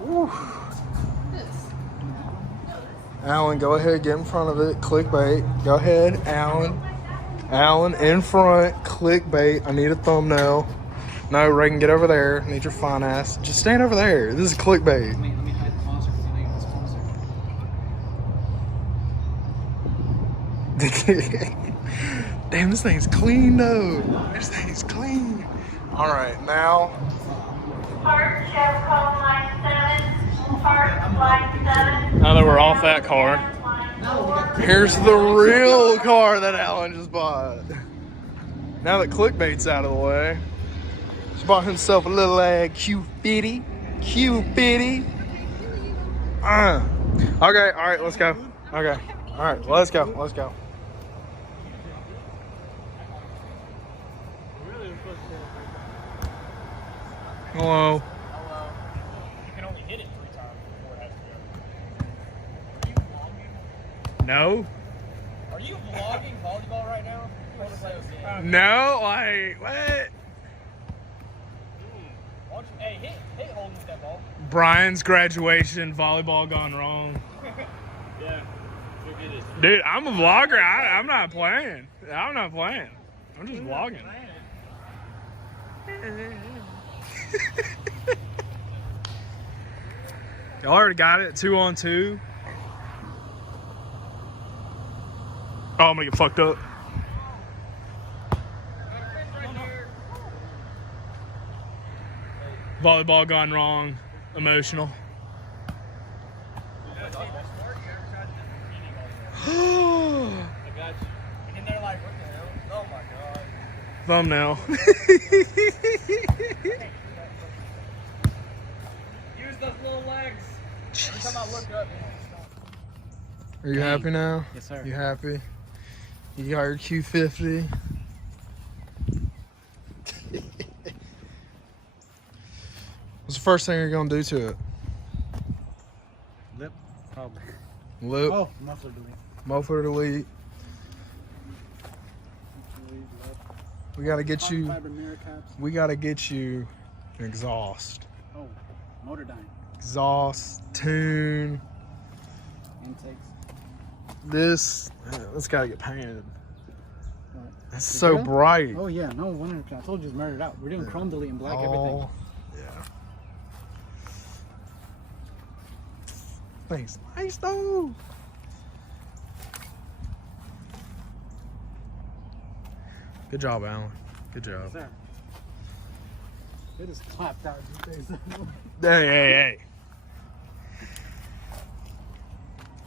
Woo. Alan, go ahead, get in front of it. Clickbait. Go ahead, Alan. Alan, in front. Clickbait. I need a thumbnail. No, Reagan, get over there. I need your fine ass. Just stand over there. This is clickbait. Let me hide the sponsor because I think it's sponsor. Damn, this thing's clean though. This thing's clean. All right, now. Park, Chef, call line 7. Park, line 7. Now that we're off that car, here's the real car that Alan just bought. Now that clickbait's out of the way, he's bought himself a little Q50. Q50. Okay, all right, let's go. Okay, all right, let's go. Let's go. Hello. You can only hit it 3 times before it has to go. Are you vlogging? No. Are you vlogging volleyball right now? You want to play with me? No, like, what? Hey, hit holding with that ball. Brian's graduation, volleyball gone wrong. Yeah. Get it. Dude, I'm a vlogger. I'm not playing. I'm not playing. I'm just vlogging. Y'all already got it? 2-on-2. Oh, I'm gonna get fucked up. Volleyball gone wrong. Emotional. I got you. And they're like, what the hell? Oh my god. Thumbnail. Use those little legs. Every time I look up, Are you happy now? Yes, sir. You happy? You got your Q50. What's the first thing you're gonna do to it? Lip, probably. Lip, Oh, muffler delete. muffler delete. We gotta get you. Fiber mirror caps. We gotta get you an exhaust. Oh, motor dyne. Exhaust, tune. Intakes. This gotta get painted. What? It's The so grill? bright. Oh yeah, no wonder. I told you it's murdered out. We're doing chrome delete and black everything. Oh, yeah. Thing's nice though. Good job, Alan. Good job. Yes, sir. It is clapped out these days. Hey.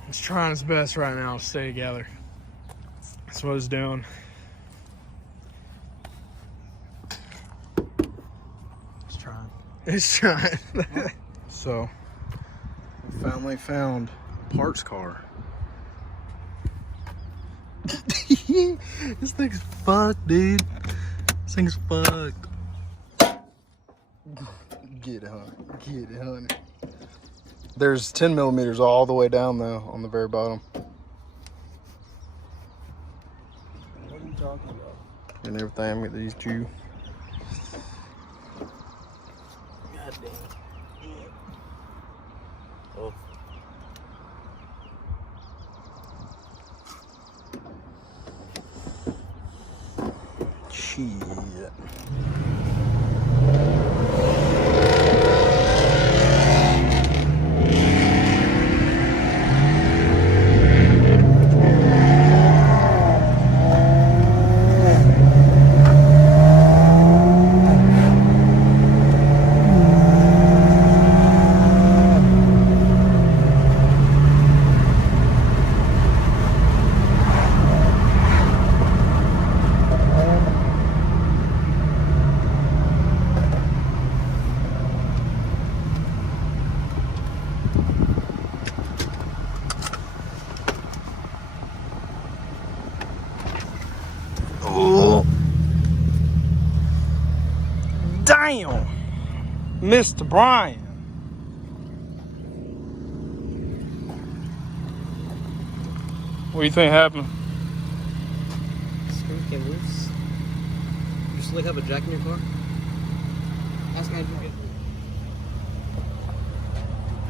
He's trying his best right now to stay together. That's what he's doing. He's trying. So, finally found a parts car. This thing's fucked, dude. This thing's fucked. Get it, honey. There's 10 millimeters all the way down, though, on the very bottom. What are you talking about? And everything. I'm gonna get these two. God damn. Oh. Shit. Oh. Damn. Mr. Brian. What do you think happened? Screw came loose. You still have a jack in your car? Ask me if you get.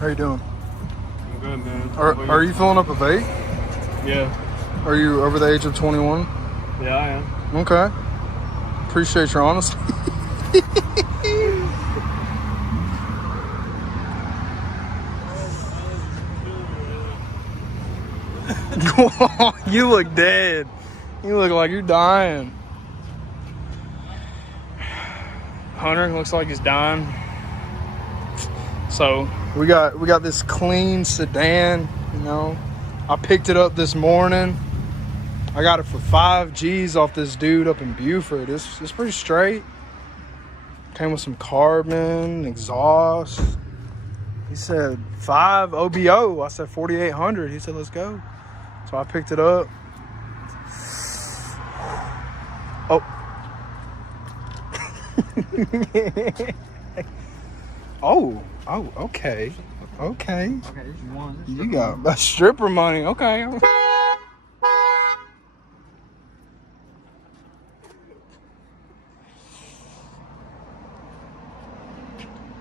How you doing? I'm good, man. Are you filling up a vape? Yeah. Are you over the age of 21? Yeah, I am. Okay. Appreciate your honesty. You look dead. You look like you're dying. Hunter looks like he's dying. So we got this clean sedan, you know. I picked it up this morning. I got it for 5 G's off this dude up in Buford. It's pretty straight. Came with some carbon, exhaust. He said 5 OBO. I said 4,800. He said, let's go. So I picked it up. Oh. Oh, okay. Okay. You got that stripper money. Okay.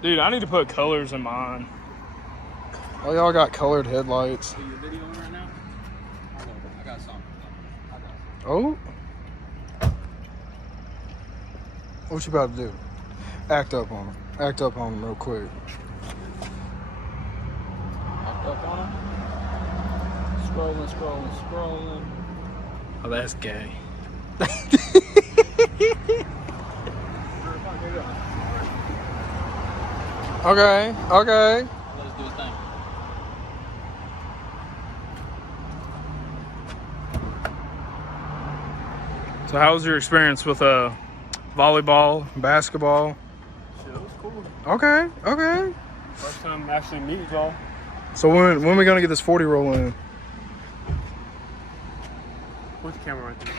Dude, I need to put colors in mine. Oh, y'all got colored headlights. Are you videoing right now? I got some. Oh. What you about to do? Act up on him. Act up on him real quick. Act up on him. Scrolling. Oh, that's gay. Okay. Let us do his thing. So how was your experience with volleyball, basketball? Shit, it was cool. Okay. First time actually meeting y'all. So when are we gonna get this 40 roll in? Put the camera right there.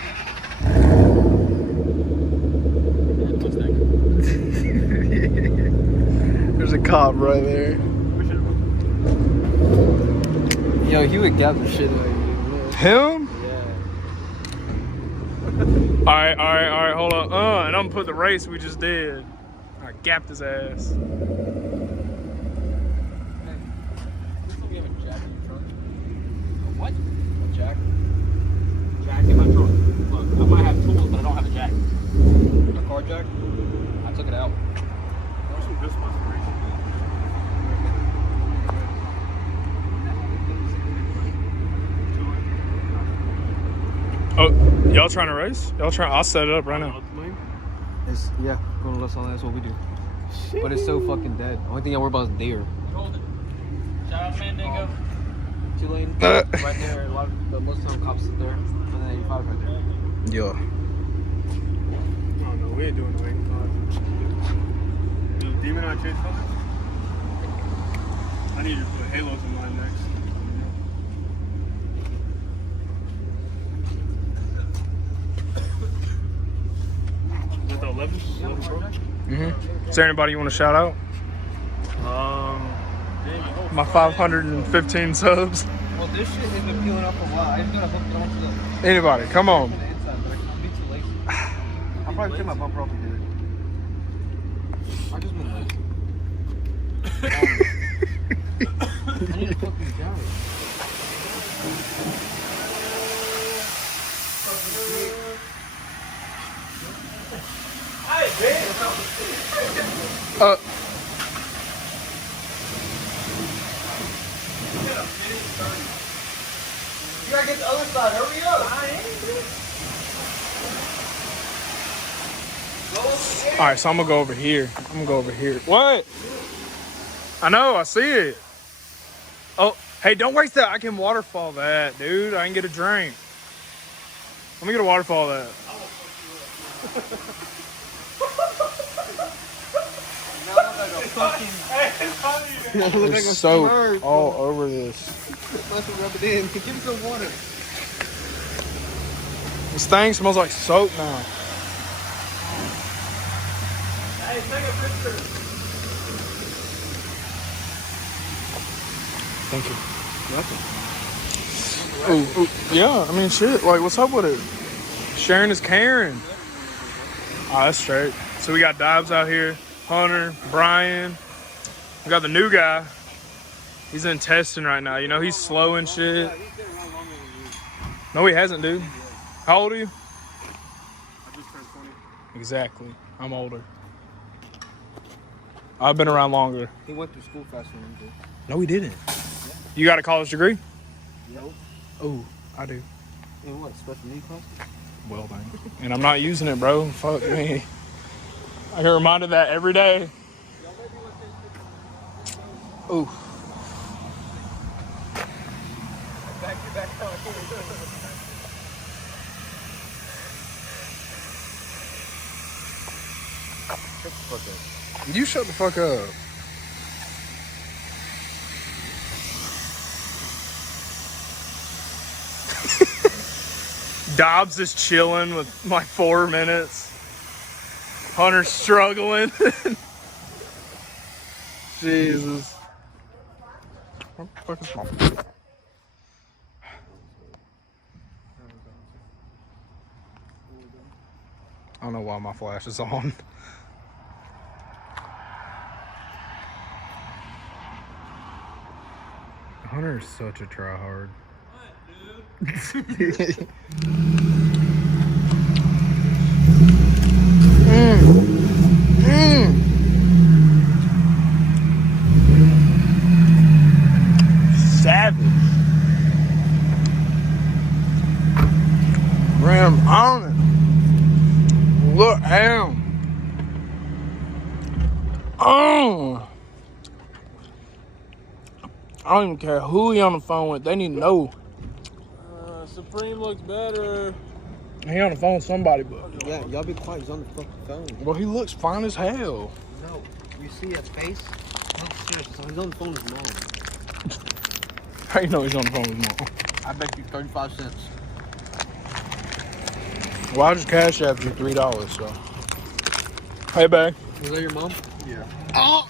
What's that? There's a cop right there. We should. Yo, he would gap the shit out of you. Him? Yeah. All right, hold on. And I'm gonna put the race we just did. I gapped his ass. Hey, looks like you have a jack in your trunk. A what? A jack? Jack in my trunk. Look, I might have tools, but I don't have a jack. A car jack? I took it out. Where's some good spots for racing? Oh, y'all trying to race? I'll set it up right now. It's, yeah, going to Los Angeles, that's what we do. But it's so fucking dead. Only thing I worry about is deer. Hold it. Shout out Mandingo. 2 lane. Right there. Most of the time cops sit there. And then 85 right there. Yeah. Oh no, we ain't doing no 85. Do Demon not change colors? I need to put halos in mine next. With the 11? Is there anybody you want to shout out? My 515 subs. Well, this shit has been peeling up a while. I just gotta hook it onto the Anybody, come on. inside, but I'll be too lazy. I'll probably take my bumper off and do it. I've just been lazy. I need to fucking down it. Uh, You gotta get the other side. Hurry up. All right, so I'm gonna go over here. What? I know, I see it. Oh, hey, don't waste that. I can waterfall that, dude. I can get a drink. Let me get a waterfall of that. there's soap all over this. Let's rub it in. Give me some water. This thing smells like soap now. Hey, take a picture. Thank you. Ooh, yeah, I mean, shit. Like, what's up with it? Sharing is caring. Oh, that's straight. So we got Dobbs out here, Hunter, Brian. We got the new guy. He's in testing right now. You know, he's slow and shit. Yeah, he's been around longer than you. No, he hasn't, dude. How old are you? I just turned 20. Exactly. I'm older. I've been around longer. He went through school faster than you did. No, he didn't. You got a college degree? Nope. Oh, I do. In what? Special needs class? Well, dang. And I'm not using it, bro. Fuck me. I get reminded of that every day. Ooh. You shut the fuck up. Dobbs is chilling with like 4 minutes. Hunter's struggling. Jesus. What the fuck is my... I don't know why my flash is on. Hunter is such a tryhard. What, dude? Savage. Ram on it. Look at him. Oh. I don't even care who he on the phone with. They need to know. Supreme looks better. He on the phone with somebody, but Yeah, y'all be quiet. He's on the fucking phone. well, he looks fine as hell. No, you see his face? No, seriously, he's on the phone with his mom. How you know he's on the phone with his mom? I bet you 35 cents. Well, I just cash after you $3, so. Hey, babe. Was that your mom? Yeah. Oh,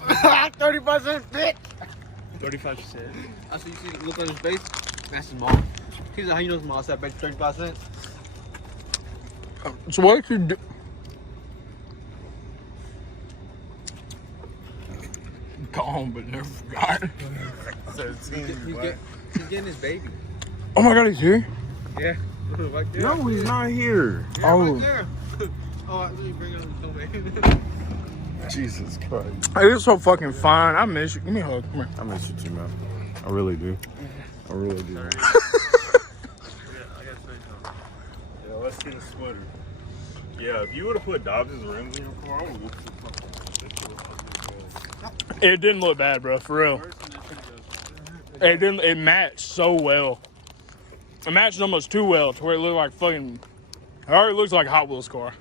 35 cents, bitch! 35 cents. I see you see the look on his face. That's his mom. He's like, how you know his mom? I said, I bet you 35 cents. So what you do? Gone, but never forgot. 17. He's getting his baby. Oh my God, he's here. Yeah, right there. No, he's not here. Yeah, Oh. right there. Oh, I really bring it on the domain. Jesus Christ. Hey, it's so fucking fine. I miss you. Give me a hug. Come here. I miss you too, man. I really do. I really do. Yeah, let's see the splitter. Yeah, if you would have put Dobbs' rims in your car, I would have It didn't look bad, bro. For real. It didn't. It matched so well. It matched almost too well to where it looked like fucking. It already looks like a Hot Wheels car.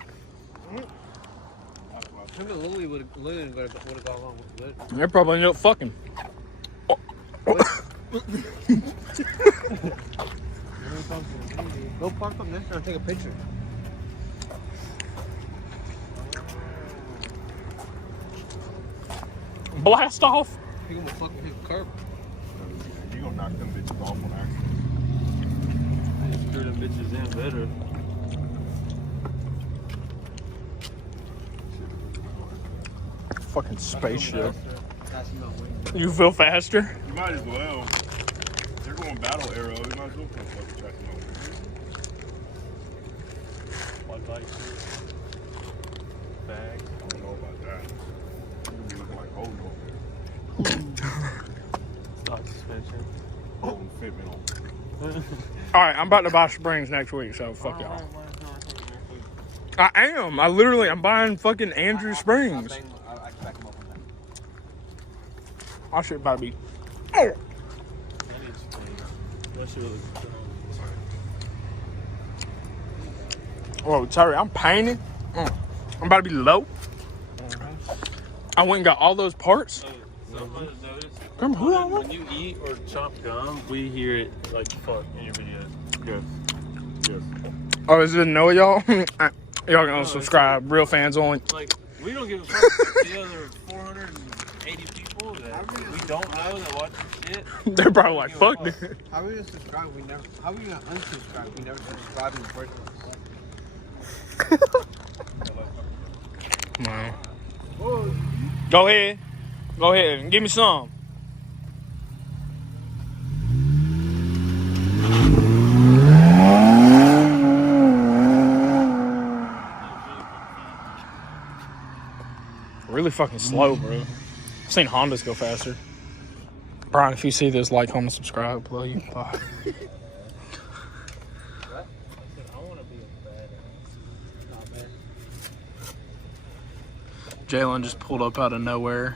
Him and Lily would have gone along with it. They probably ended up fucking. Go park up next time and take a picture. Blast off. He gonna fucking hit the curb. You gonna knock them bitches off on accident. I just screw them bitches in better. Fucking spaceship. That's not winning. You feel faster? You might as well. They're going battle arrow. You might as well put a fucking track them over. White lights. Bags. I don't know about that. You're gonna be looking like Holden over there. Stock suspension. Holden fitment on. All right, I'm about to buy Springs next week, so fuck y'all. I am. I'm buying fucking Andrew Springs. I can back him up on that. I should about to be. I need springs. Unless you're really Oh, sorry, I'm painting. I'm about to be low. I went and got all those parts. Something to notice. Come who I When want? you eat or chomp gum, we hear it like fuck in your videos. Yes. Yes. Oh, is it no y'all? Y'all gonna subscribe. Real fans only. Like, we don't give a fuck about the other 480 people that we don't know that watch your shit. They're probably like, fuck, dude. How are we gonna subscribe? How are we gonna unsubscribe? We never subscribed in the first place. Wow. Go ahead. Go ahead and give me some. really fucking slow, bro. I've seen Hondas go faster. Brian, if you see this, like, comment, subscribe, love you. Bye. Jalen just pulled up out of nowhere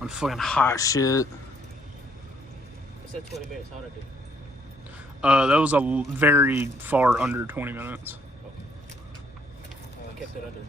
on fucking hot shit. It said 20 minutes. How'd I do? That was a very far under 20 minutes. I kept it under.